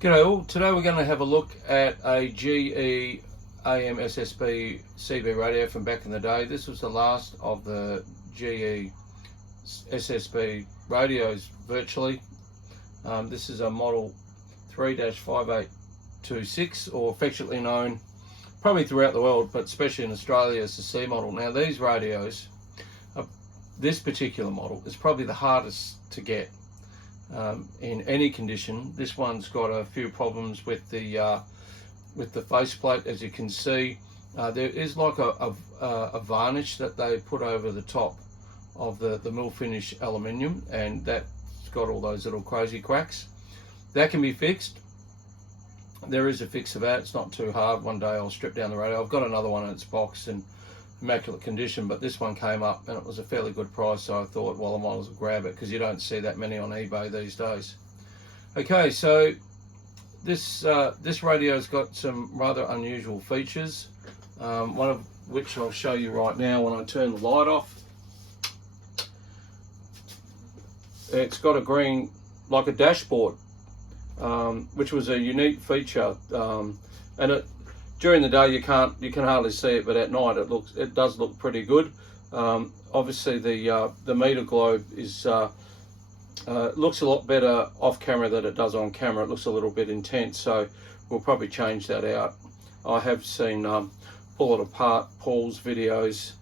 G'day all, today we're going to have a look at a GE AM SSB CB radio from back in the day. This was the last of the GE SSB radios virtually. This is a model 3-5826, or affectionately known probably throughout the world, but especially in Australia, as the C model. Now these radios, this particular model is probably the hardest to get. In any condition. This one's got a few problems with the faceplate. As you can see, there is like a varnish that they put over the top of the mill finish aluminium, and that's got all those little crazy cracks. That can be fixed. There is a fix for that. It's not too hard. One day I'll strip down the radio. I've got another one in its box in immaculate condition, but this one came up and it was a fairly good price, so I thought, well, I might as well grab it because you don't see that many on eBay these days. Okay, so this radio's got some rather unusual features, one of which I'll show you right now when I turn the light off. It's got a green, like a dashboard, which was a unique feature, and during the day you can hardly see it, but at night it does look pretty good. Obviously the meter globe is looks a lot better off camera than it does on camera. It looks a little bit intense, so we'll probably change that out. I have seen Pull It Apart Paul's videos,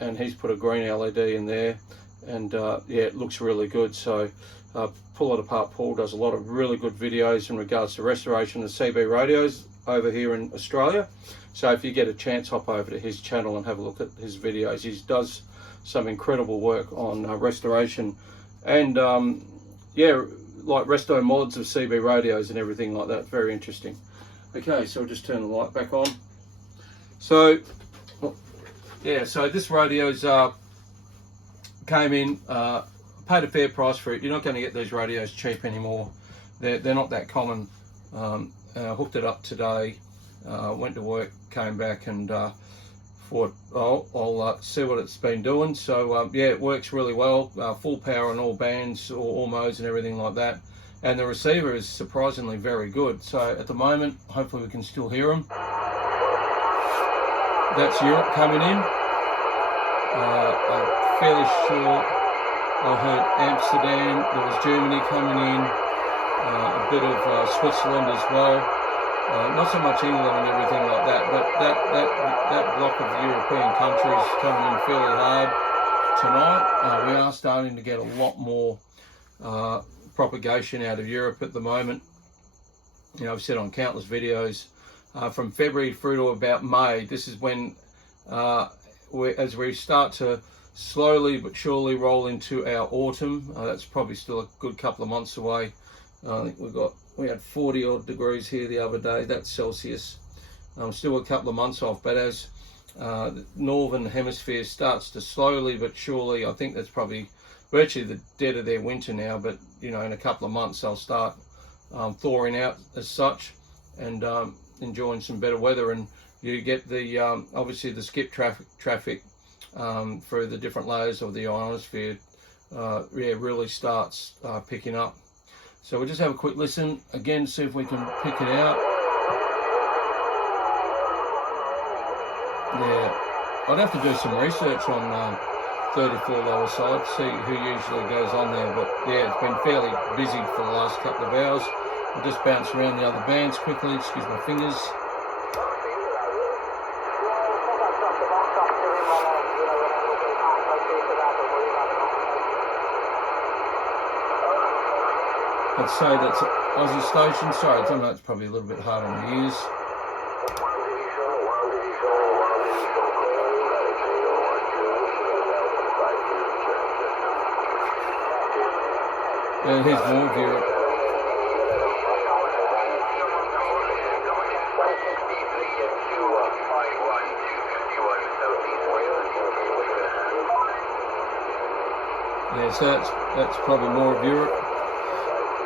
and he's put a green LED in there, and yeah, it looks really good. So Pull It Apart Paul does a lot of really good videos in regards to restoration of CB radios over here in Australia. So if you get a chance, hop over to his channel and have a look at his videos. He does some incredible work on restoration and yeah, like resto mods of CB radios and everything like that. Very interesting. Okay, so I'll just turn the light back on. So yeah, so this radio's came in, paid a fair price for it. You're not going to get these radios cheap anymore. They're not that common. Hooked it up today, went to work, came back, and thought, oh, I'll see what it's been doing. So yeah, it works really well, full power on all bands, all modes and everything like that, and the receiver is surprisingly very good. So at the moment, hopefully we can still hear them. That's Europe coming in. I'm fairly sure I heard Amsterdam, there was Germany coming in, a bit of Switzerland as well. Not so much England and everything like that, but that block of European countries coming in fairly hard tonight. We are starting to get a lot more propagation out of Europe at the moment. You know, I've said on countless videos, from February through to about May, this is when, as we start to slowly but surely roll into our autumn. That's probably still a good couple of months away. I think we had 40 odd degrees here the other day. That's Celsius. Still a couple of months off, but as the northern hemisphere starts to slowly but surely, I think that's probably virtually the dead of their winter now, but you know, in a couple of months they'll start thawing out as such, and enjoying some better weather, and you get the obviously the skip traffic through the different layers of the ionosphere yeah, really starts picking up. So we'll just have a quick listen again, see if we can pick it out. Yeah, I'd have to do some research on 34 lower side, see who usually goes on there, but yeah, it's been fairly busy for the last couple of hours. I'll just bounce around the other bands quickly, excuse my fingers. I'd say that's Aussie station. Sorry, I know it's probably a little bit hard on the ears. And here's more of Europe. Yeah, so that's probably more of Europe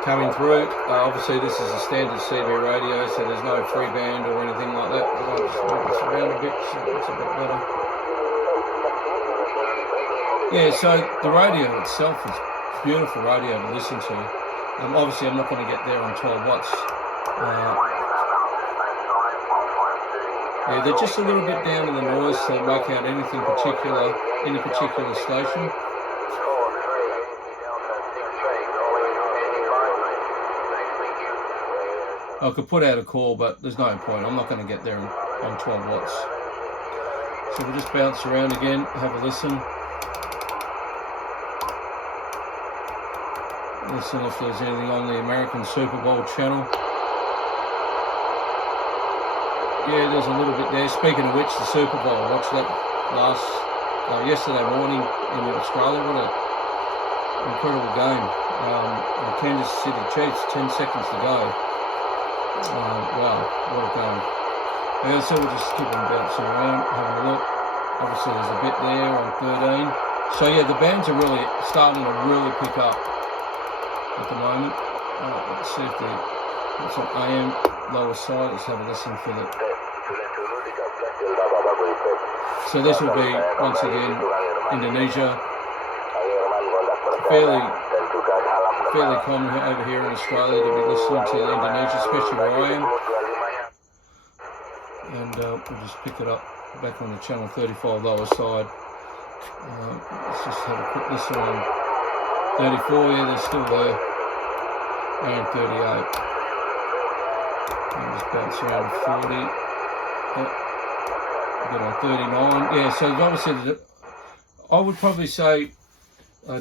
coming through. Obviously this is a standard CB radio, so there's no free band or anything like that. I'll just move this around a bit so it's a bit better. Yeah, so the radio itself is a beautiful radio to listen to. Obviously I'm not going to get there on 12 watts. Yeah, they're just a little bit down in the noise to work out anything particular, any particular station. I could put out a call, but there's no point. I'm not going to get there on 12 watts. So we'll just bounce around again, have a listen. Listen if there's anything on the American Super Bowl channel. Yeah, there's a little bit there. Speaking of which, the Super Bowl, I watched that yesterday morning in Australia. What an incredible game. Kansas City Chiefs, 10 seconds to go. Wow, what a game. Yeah, so we'll just keep on bouncing around, having a look. Obviously there's a bit there on 13. So yeah, the bands are really starting to really pick up at the moment. Let's see if it's on AM lower side. Let's have a listen for the. So this will be once again Indonesia. Fairly common over here in Australia to be listening to Indonesia, especially where I am. And we'll just pick it up back on the channel 35 lower side. Let's just have a quick listen on 34. Yeah, they're still there. And 38. And just bounce around 40. Get on 39. Yeah, so obviously I would probably say,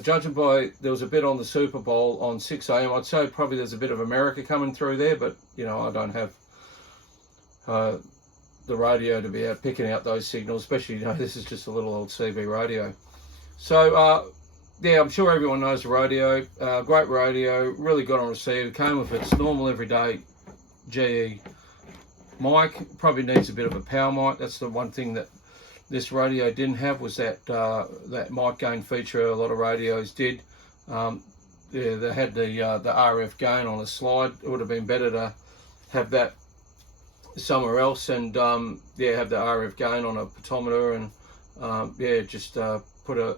judging by, there was a bit on the Super Bowl on 6 AM, I'd say probably there's a bit of America coming through there, but you know, I don't have the radio to be out picking out those signals, especially, you know, this is just a little old CB radio. So yeah, I'm sure everyone knows the radio. Great radio, really good on receive. Came with its normal everyday GE mic. Probably needs a bit of a power mic. That's the one thing that this radio didn't have, was that that mic gain feature. A lot of radios did. Yeah, they had the RF gain on a slide. It would have been better to have that somewhere else, and yeah, have the RF gain on a potometer, and yeah, just put a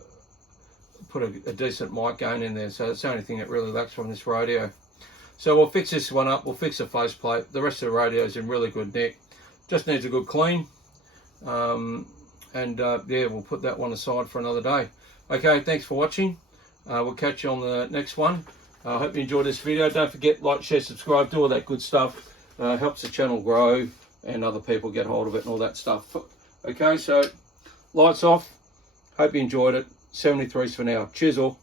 decent mic gain in there. So that's the only thing that really lacks from this radio. So we'll fix this one up. We'll fix the faceplate. The rest of the radio is in really good nick. Just needs a good clean. And yeah, we'll put that one aside for another day. Okay, thanks for watching. We'll catch you on the next one. I hope you enjoyed this video. Don't forget, like, share, subscribe, do all that good stuff. Helps the channel grow and other people get hold of it and all that stuff. Okay, so lights off. Hope you enjoyed it. 73s for now. Cheers all.